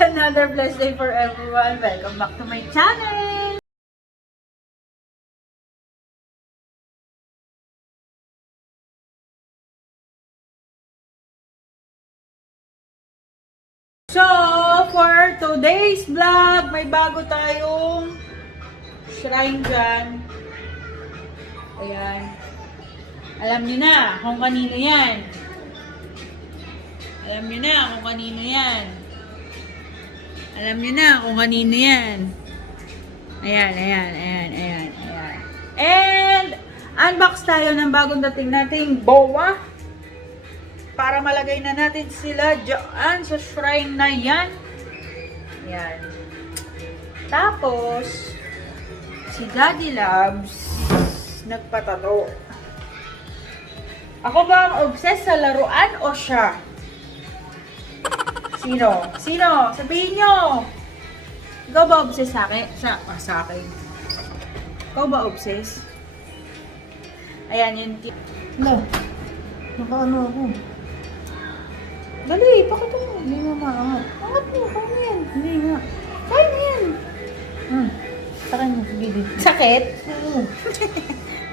another blessed day for everyone. Welcome back to my channel! So, for today's vlog, may bago tayong shrine dyan. Ayan. Alam niyo na kung kanino yan. Alam niyo na kung kanino yan. Alam niyo na kung kanino yan. Ayan. And, unbox tayo ng bagong dating nating boa. Para malagay na natin sila dyan sa shrine na yan. Ayan. Tapos, si Daddy Loves nagpatato. Ako ba ang obsessed sa laruan o siya? Sino? Sino? Sabihin nyo! Ikaw ba obsessed sa akin? Sa akin. Ikaw ba obsessed? Ayan, yun. No. Nakaano ako. Dali, pakita mo. Hindi mo maangat. Angat mo, kaya yan. Hindi nga. Kaya mo yan. Saka mo, gilid. Sakit? Oo.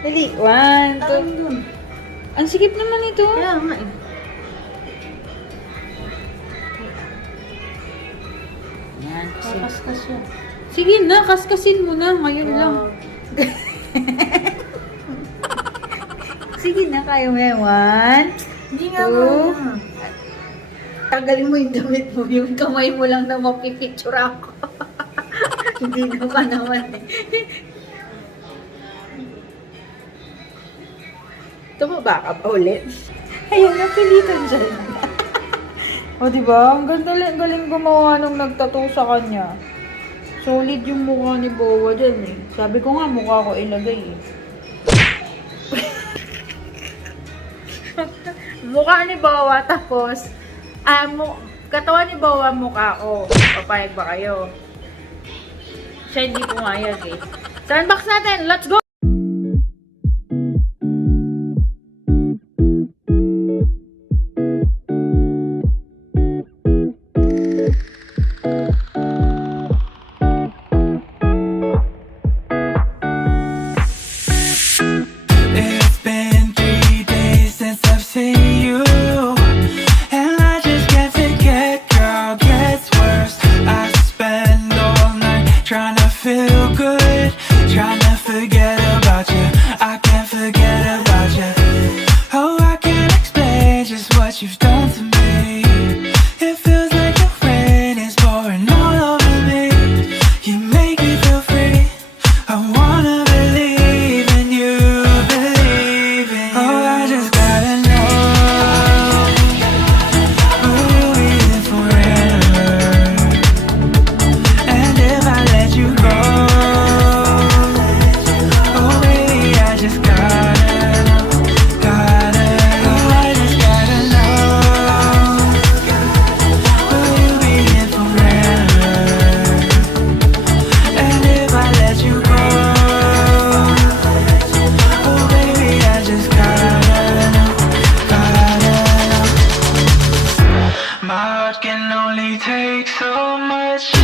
Dali, 1, 2. Saan dun? Ang sikip naman ito. Kaya nga eh. Yan, Kakaskas yun. sige na, kaskasin mo na. Ngayon lang. Sige na, kaya mo yan. 1, Hindi nga 2. mo. Tagalin mo yung damit mo. Yung kamay mo lang na mapipicture ako. Hindi na ka naman eh. Tumaba ka pa ulit. Ayun, napilitan dyan. O diba? Ang galing gumawa nung nagtattoo sa kanya. Solid yung mukha ni Bowa dyan eh. Sabi ko nga, mukha ko ilagay eh. Mukha ni Bowa, tapos, katawan ni Bowa, mukha ko. Papayag ba kayo? Siya hindi pumayag eh. So, unbox natin! Let's go! It's been 3 days since I've seen you, and I just can't forget, girl, gets worse. I spend all night trying to feel good, trying to forget about you. I can't forget about you. Oh, I can't explain just what you've done to me. It feels like the rain is pouring all over me. You make me feel free. I wanna believe in you, believe in you. Oh, I just gotta know, will you be there forever? And if I let you go, oh baby, I just gotta know, oh I just gotta know, will you be here forever? And if I let you go, oh baby, I just gotta know. My heart can only take so much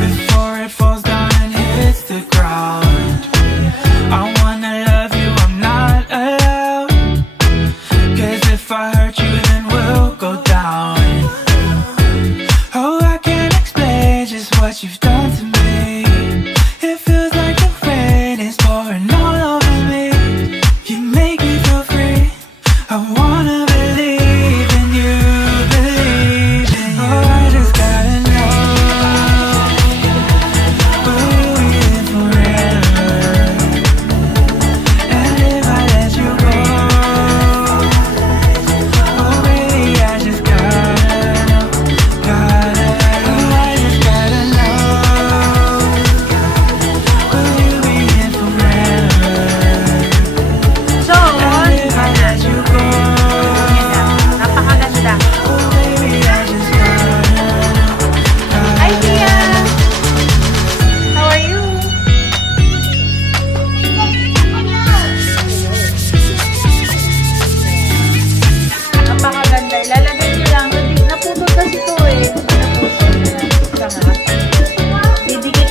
before it falls down and hits the ground. I wanna love you, I'm not allowed, 'cause if I hurt you then we'll go down. Oh, I can't explain just what you've done to me. It feels like the rain is pouring all over me. You make me feel free. I wanna believe in you, believe in you. Oh, I just gotta know,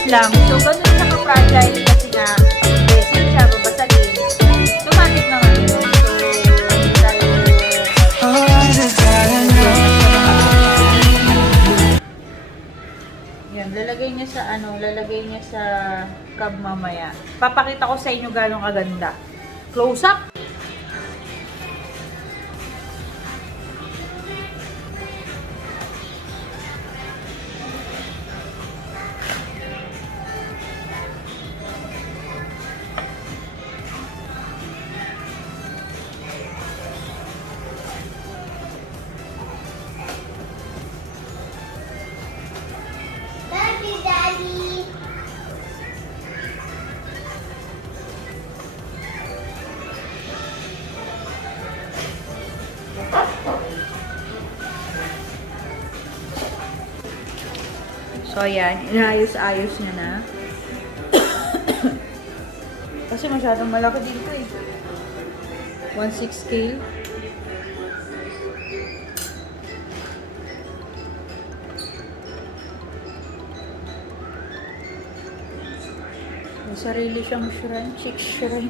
lang. So, ganun siya ka-fragile kasi nga, resin siya, babasalin. Automatic naman yun. So, hindi tayo... Oh, I just gotta know. Yan, lalagay niya sa lalagay niya sa cab mamaya. Papakita ko sa inyo gano'ng kaganda. Close up! Daddy. So, ayan. Inayos-ayos niya na. Kasi masyadong malaki dito eh. 1/6 scale. May sarili siyang shrine. Chick shrine.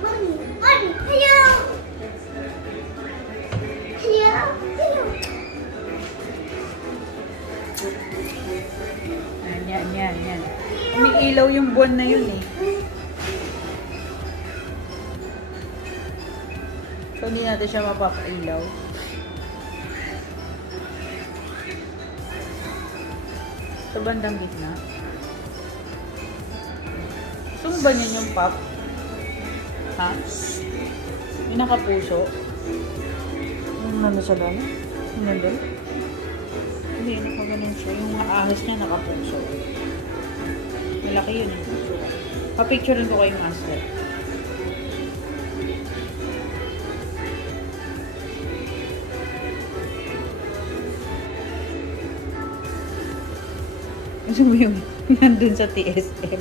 Mommy, hello. Hello. Hello. Yan. Umiilaw yung buwan na yun eh. So, hindi natin siya mapapailaw. Sa bandang gitna. Gusto mo ba niyan yung pop? Ha? Yung nakapuso? Yung nandun sa lalo? Yung nandun? Hindi, nakaganon siya. Yung ahas niya nakapuso. Malaki yun eh. Papicturean ko kayo master. Gusto mo yung nandun sa TSM?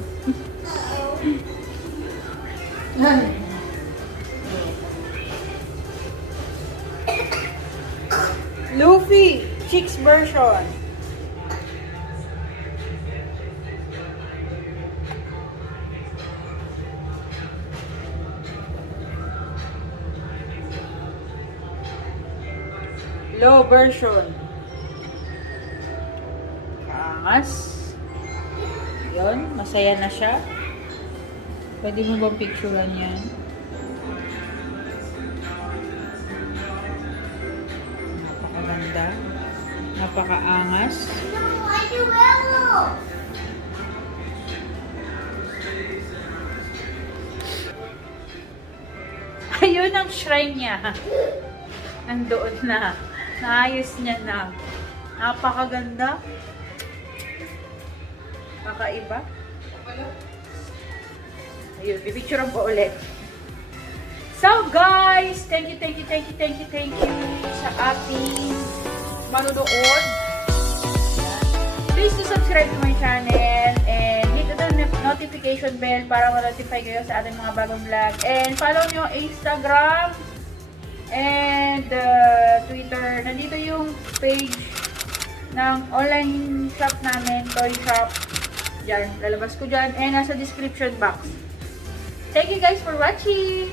Luffy! Chicks version! Low version. Angas. Yun, masaya na siya. Pwede mo bang picturean yan? Napakaganda. Napakaangas. No, I do well. Ayun ang shrine niya. Nandoon na. Naayos niya na. Napakaganda. Kakaiba. Ayun, pipicturean ko ulit. So guys, thank you sa ating manunood. Please to subscribe to my channel and hit the notification bell para ma-notify kayo sa ating mga bagong vlog. And follow nyo Instagram and Twitter. Nandito yung page ng online shop namin, toy shop. Diyan, lalabas ko dyan. And nasa description box. Thank you guys for watching!